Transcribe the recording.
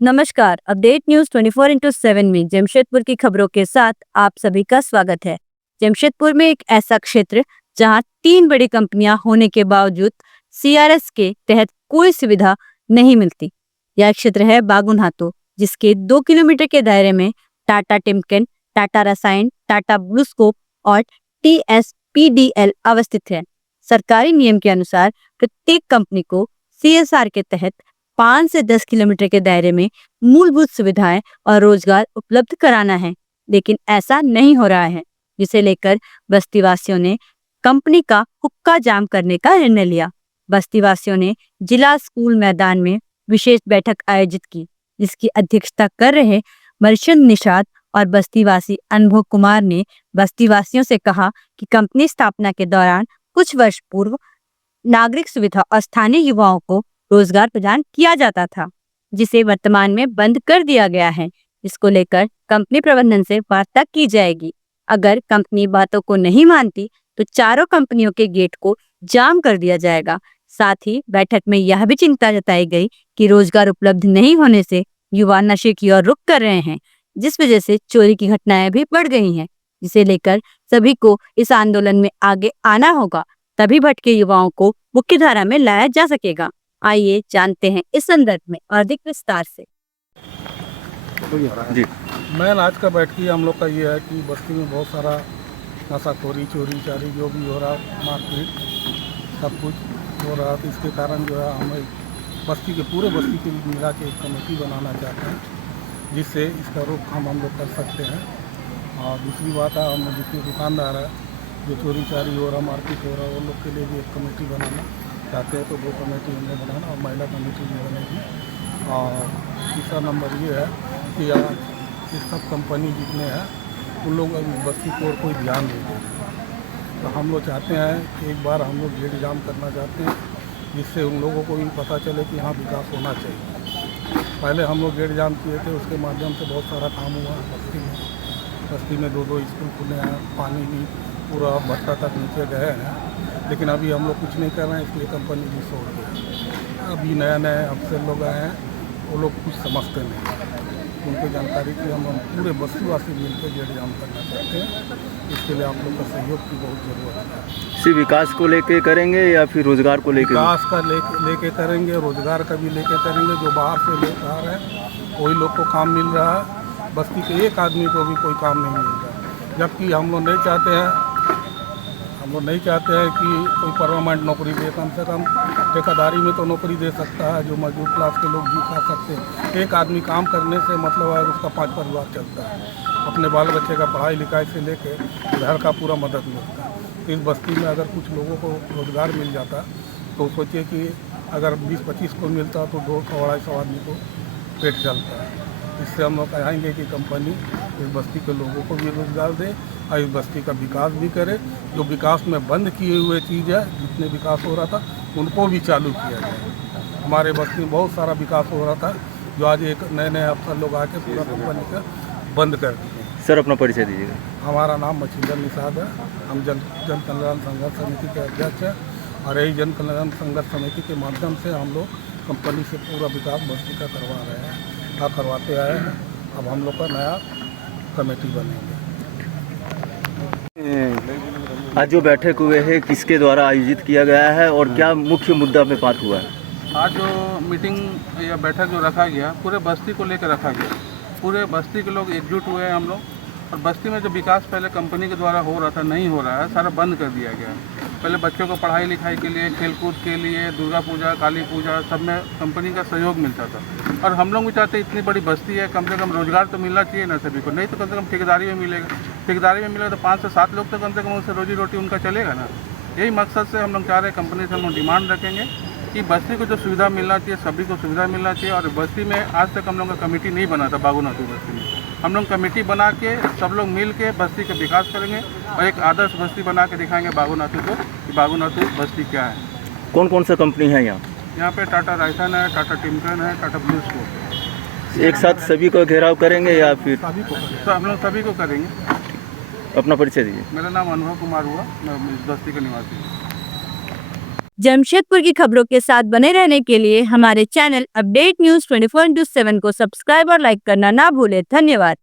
नमस्कार, update news 24/7 में जमशेदपुर की खबरों के साथ आप सभी का स्वागत है। जमशेदपुर में एक ऐसा क्षेत्र जहां 3 बड़ी कंपनियां होने के बावजूद सीआरएस के तहत कोई सुविधा नहीं मिलती। यह क्षेत्र है बागुनहातू, जिसके 2 किलोमीटर के दायरे में टाटा टिमकेन, टाटा रसायन, टाटा ब्लूस्कोप और टीएसपीडीएल अवस्थित है। सरकारी नियम के अनुसार प्रत्येक कंपनी को सीएसआर के तहत 5 से 10 किलोमीटर के दायरे में मूलभूत सुविधाएं और रोजगार उपलब्ध कराना है, लेकिन ऐसा नहीं हो रहा है, जिसे लेकर बस्तीवासियों ने कंपनी का हुक्का जाम करने का निर्णय लिया। बस्तीवासियों ने जिला स्कूल मैदान में विशेष बैठक आयोजित की, जिसकी अध्यक्षता कर रहे मर्चेंट निषाद और बस्तीवासी अनुभव कुमार ने बस्तीवासियों से कहा कि कंपनी स्थापना के दौरान कुछ वर्ष पूर्व नागरिक सुविधा और स्थानीय युवाओं को रोजगार प्रदान किया जाता था, जिसे वर्तमान में बंद कर दिया गया है। इसको लेकर कंपनी प्रबंधन से वार्ता की जाएगी। अगर कंपनी बातों को नहीं मानती तो चारों कंपनियों के गेट को जाम कर दिया जाएगा। साथ ही बैठक में यह भी चिंता जताई गई कि रोजगार उपलब्ध नहीं होने से युवा नशे की ओर रुख कर रहे हैं, जिस वजह से चोरी की घटनाएं भी बढ़ गई हैं, जिसे लेकर सभी को इस आंदोलन में आगे आना होगा, तभी भटके युवाओं को मुख्य धारा में लाया जा सकेगा। आइए जानते हैं इस संदर्भ में अधिक विस्तार से। जी, मैन आज का बैठकी हम लोग का ये है कि बस्ती में बहुत सारा नशाखोरी, चोरी चारी जो भी हो रहा, मारपीट सब कुछ हो रहा, तो इसके कारण जो है हम बस्ती के पूरे बस्ती के मिला के एक कमेटी बनाना चाहते हैं, जिससे इसका रोकथाम हम लोग कर सकते हैं। और दूसरी बात है, हम जितने दुकानदार है जो चोरी चारी हो रहा, मारपीट हो रहा, वो लोग के लिए भी एक कमेटी बनाना चाहते हैं, तो 2 कमेटी हमने बनाना और महिला कमेटी भी बनेगी। और तीसरा नंबर ये है कि ये सब कंपनी जितने हैं उन लोग अभी बस्ती को और कोई ध्यान नहीं दे रहे, तो हम लोग चाहते हैं कि एक बार हम लोग गेट जाम करना चाहते हैं, जिससे उन लोगों को भी पता चले कि यहाँ विकास होना चाहिए। पहले हम लोग गेट जाम किए थे, उसके माध्यम से बहुत सारा काम हुआ है बस्ती में 2 स्कूल खुले हैं, पानी भी पूरा भट्टा तक नीचे गए हैं, लेकिन अभी हम लोग कुछ नहीं कर रहे हैं, इसलिए कंपनी भी छोड़ गई। अभी नए अफसर लोग आए हैं, वो लोग कुछ समझते नहीं, उनको जानकारी की हम पूरे बस्तीवासी मिलकर गेट जाम करना चाहते हैं। इसके लिए आप लोग का सहयोग की बहुत ज़रूरत है। सिर्फ विकास को लेके करेंगे या फिर रोजगार को लेके? विकास का लेके करेंगे, रोजगार का भी लेके करेंगे। जो बाहर से लोग आ रहे हैं वही लोग को काम मिल रहा है, बस्ती के एक आदमी को भी कोई काम नहीं मिल रहा है। जबकि हम लोग नहीं चाहते हैं कि कोई परमानेंट नौकरी दे, कम से कम ठेकेदारी में तो नौकरी दे सकता है, जो मजदूर क्लास के लोग जी खा सकते हैं। एक आदमी काम करने से मतलब है उसका 5 परिवार चलता है, अपने बाल बच्चे का पढ़ाई लिखाई से लेके घर का पूरा मदद मिलता है। तो इस बस्ती में अगर कुछ लोगों को रोज़गार मिल जाता तो सोचिए कि अगर 20-25 को मिलता तो 200-250 आदमी को पेट चलता है। इससे हम लोग चाहेंगे कि कंपनी इस बस्ती के लोगों को भी रोज़गार दे और इस बस्ती का विकास भी करे। जो विकास में बंद किए हुए चीज़ है, जितने विकास हो रहा था उनको भी चालू किया जाए। हमारे बस्ती में बहुत सारा विकास हो रहा था, जो आज एक नए अफसर लोग आके पूरा कंपनी का बंद कर दिए। सर, अपना परिचय दीजिएगा। हमारा नाम मछिंदर निषाद है, हम जन कल्याण संघर्ष समिति के अध्यक्ष हैं, और यही जन कल्याण संघर्ष समिति के माध्यम से हम लोग कंपनी से पूरा विकास बस्ती का करवा रहे हैं, करवाते आए हैं। अब हम लोग का नया कमेटी बनेंगे। आज जो बैठक हुए हैं किसके द्वारा आयोजित किया गया है और क्या मुख्य मुद्दा पे बात हुआ है? आज जो मीटिंग या बैठक जो रखा गया, पूरे बस्ती को लेकर रखा गया। पूरे बस्ती के लोग एकजुट हुए हैं हम लोग, और बस्ती में जो विकास पहले कंपनी के द्वारा हो रहा था, नहीं हो रहा है, सारा बंद कर दिया गया। पहले बच्चों को पढ़ाई लिखाई के लिए, खेलकूद के लिए, दुर्गा पूजा, काली पूजा, सब में कंपनी का सहयोग मिलता था। और हम लोग भी चाहते हैं, इतनी बड़ी बस्ती है, कम से कम रोजगार तो मिलना चाहिए ना सभी को, नहीं तो कम से कम ठेकेदारी में मिलेगा। ठेकेदारी में मिलेगा तो 5 से 7 लोग तो कम से कम उससे रोजी रोटी उनका चलेगा ना। यही मकसद से हम लोग चाह रहे हैं, कंपनी से हम लोग डिमांड रखेंगे कि बस्ती को जो सुविधा मिलना चाहिए, सभी को सुविधा मिलना चाहिए। और बस्ती में आज तक हम लोग का कमेटी नहीं बना था, बागुनहातू बस्ती में हम लोग कमेटी बना के सब लोग मिल के बस्ती का विकास करेंगे और एक आदर्श बस्ती बना के दिखाएंगे बागुनहातू को कि बागुनहातू बस्ती क्या है। कौन कौन सा कंपनी है यहाँ? यहाँ पे टाटा रायसन है, टाटा टिमकेन है, टाटा ब्लूस्कोप। एक साथ सभी को घेराव करेंगे या फिर? सभी को, हम लोग सभी को करेंगे। अपना परिचय दीजिए। मेरा नाम अनुभव कुमार हुआ, मैं इस बस्ती का निवासी हूँ। जमशेदपुर की खबरों के साथ बने रहने के लिए हमारे चैनल अपडेट न्यूज 24/7 को सब्सक्राइब और लाइक करना ना भूलें। धन्यवाद।